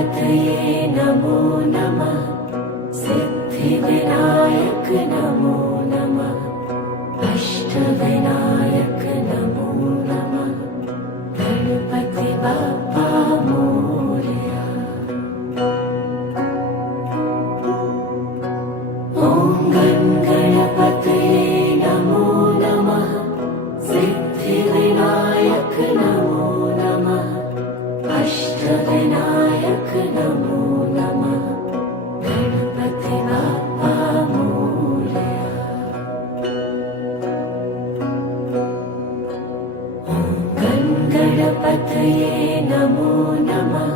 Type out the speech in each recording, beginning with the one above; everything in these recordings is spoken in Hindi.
गणपतये नमो नमः। सिद्धिविनायक नमो नमः। अष्टविनायक नमो नमः। गणपति बाप्पा मोरया। ॐ गणपतये नमो नमः। सिद्धिविनायक नमो नमः। अष्टविनायक नमो नमः। गणपति बाप्पा मोरया। ॐ गणपतये नमो नमः।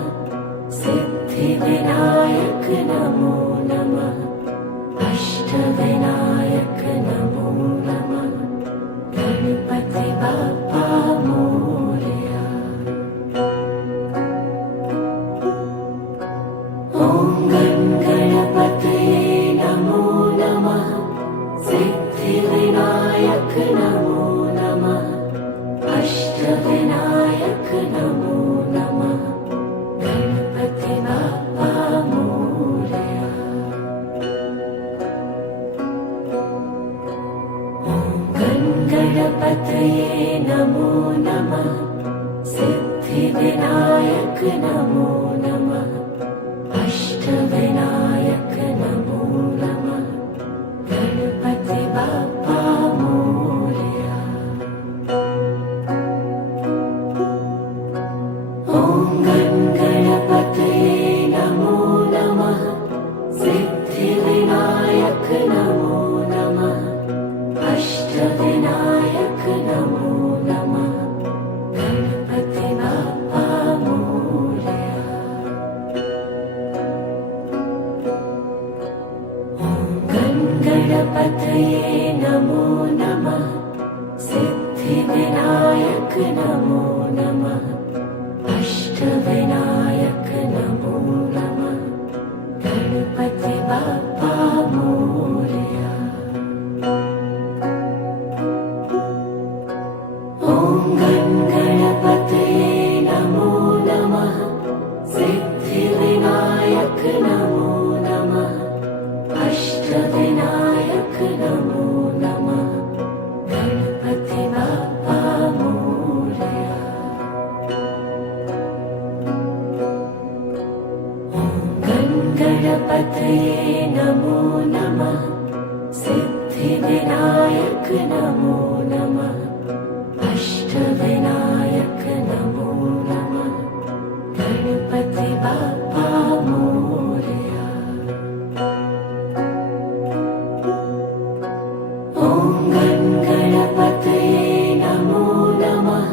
सिद्धिविनायक नमो नमः। अष्टविनायक नमो नमः। गणपति बाप्पा मोरया। ॐ गणपतये नमो नमः। सिद्धिविनायक नमो नमः। अष्टविनायक नमो नमः। गणपति बाप्पा मोरया। ॐ गणपतये नमो नमः। सिद्धिविनायक नमो नमः। अष्टविनायक नमो नमः। गणपति बाप्पा मोरया। ॐ गणपतये नमो नमः। सिद्धिविनायक नमो नमः। अष्टविनायक नमो नमः। गणपति बाप्पा मोरया। ॐ गणपतये नमो नमः। सिद्धिविनायक नमो नमः। अष्टविनायक नमो नमः। गणपति बाप्पा मोरया। ॐ गणपतये नमो नमः। सिद्धिविनायक नमो नमः। अष्टविनायक नमो नमः। गणपति बाप्पा मोरया। ॐ गणपतये नमो नमः। सिद्धिविनायक नमो नमः। अष्टविनायक नमो नमः। गणपति बाप्पा मोरया। ॐ गणपतये नमो नमः।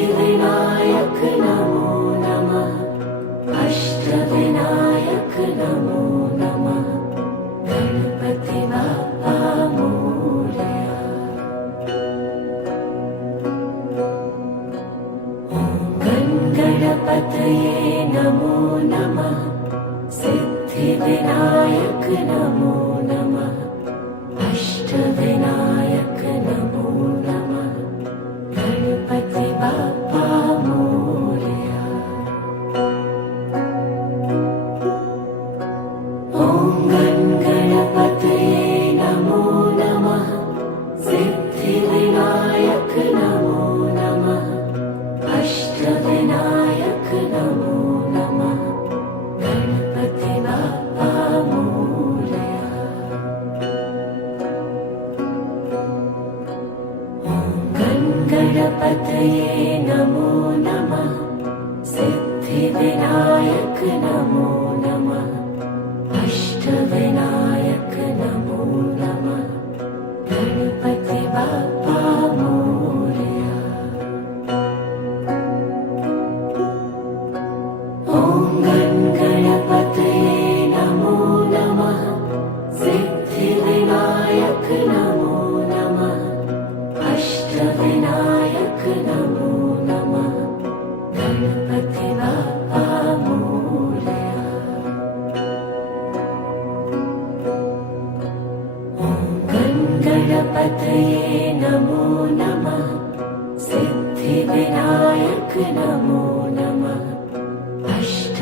सिद्धिविनायक नमो नमः। अष्टविनायक नमो नमः। गणपति बाप्पा मोरया। ॐ गणपतये नमो नमः। सिद्धिविनायक नमो नमः। अष्टविनायक नमो नमः। गणपति बाप्पा मोरया। ॐ गणपतये नमो नमः। सिद्धिविनायक नमो नमः। अष्टविनायक नमो नमः। गणपति बाप्पा मोरया। ॐ गणपतये नमो नमः। सिद्धिविनायक नमो नमः। अष्टविनायक नमो नमः। गणपति बाप्पा मोरया। ॐ गणपतये नमो नमः। सिद्धिविनायक नमो नमः। अष्टविनायक नमो नमः। गणपति बाप्पा मोरया। ॐ गणपतये नमो नमः। सिद्धिविनायक नमो नमः। अष्ट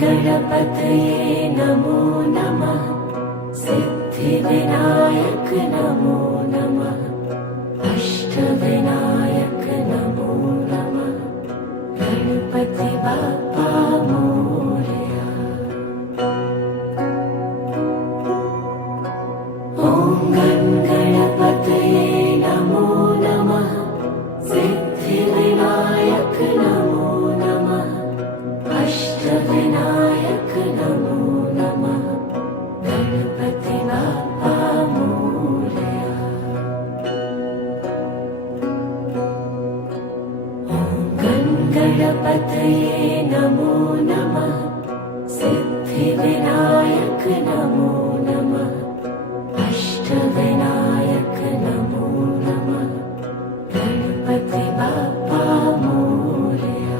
गणपतये नमो नमः सिद्धिविनायक नमो नमः अष्टविनायक नमो नमः गणपति बाप्पा मोरया। ॐ गणपतये नमो नमः सिद्धिविनायक नमो नमः अष्टविनायक नमो नमः गणपति बाप्पा मोरया। ॐ गणपतये नमो नमः सिद्धिविनायक नमो नमः अष्टविनायक नमो नमः गणपति बाप्पा मोरया।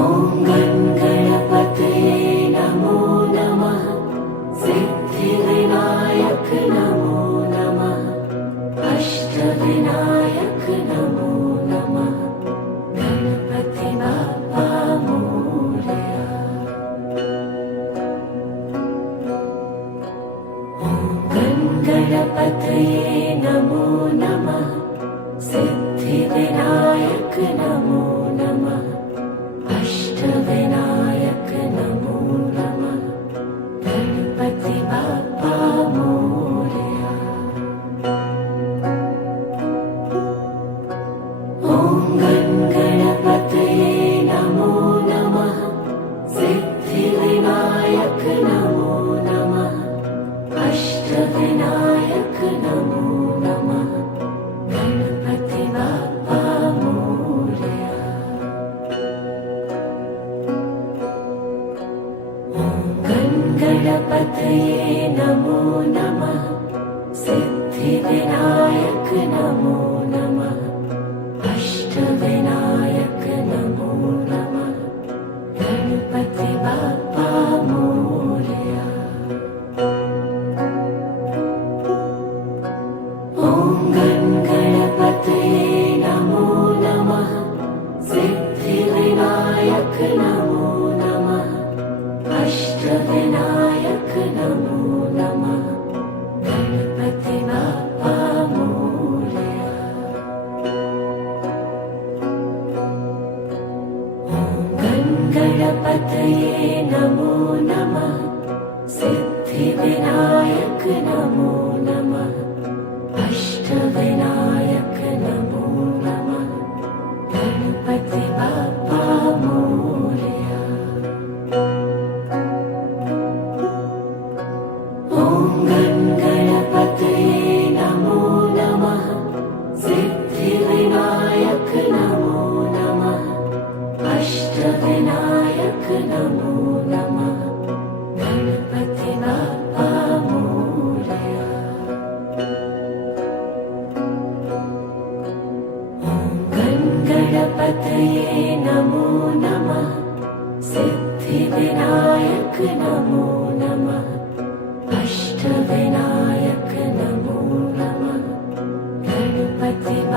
ॐ गणपतये नमो नमः सिद्धिविनायक नमो नमः अष्टविनायक नमो नमः गणपति बाप्पा मोरया। गणपतये नमो नमः सिद्धिविनायक नमो नमः अष्टविनायक नमो नमः गणपति बाप्पा मोरया। ॐ गणपतये नमो नमः सिद्धिविनायक नमो नमः अष्टविनायक नमो नमः गणपति बाप्पा मोरया। ॐ गणपतये नमो नमः सिद्धिविनायक नमो नमः अष्टविनायक नमो नमः गणपति बाप्पा मोरया। ॐ गणपतये नमो नमः सिद्धिविनायक नमो नमः अष्टविनायक नमो नमः गणपति बाप्पा मोरया। ॐ गणपतये नमो नमः सिद्धिविनायक नमो नमः अष्टविनायक नमो नमः गणपति बाप्पा मोरया। ॐ गणपतये नमो नमः सिद्धिविनायक नमो नमः अष्टविनायक नमो नमः गणपति बाप्पा मोरया। गणपतये नमो नमः सिद्धिविनायक नमो नमः अष्टविनायक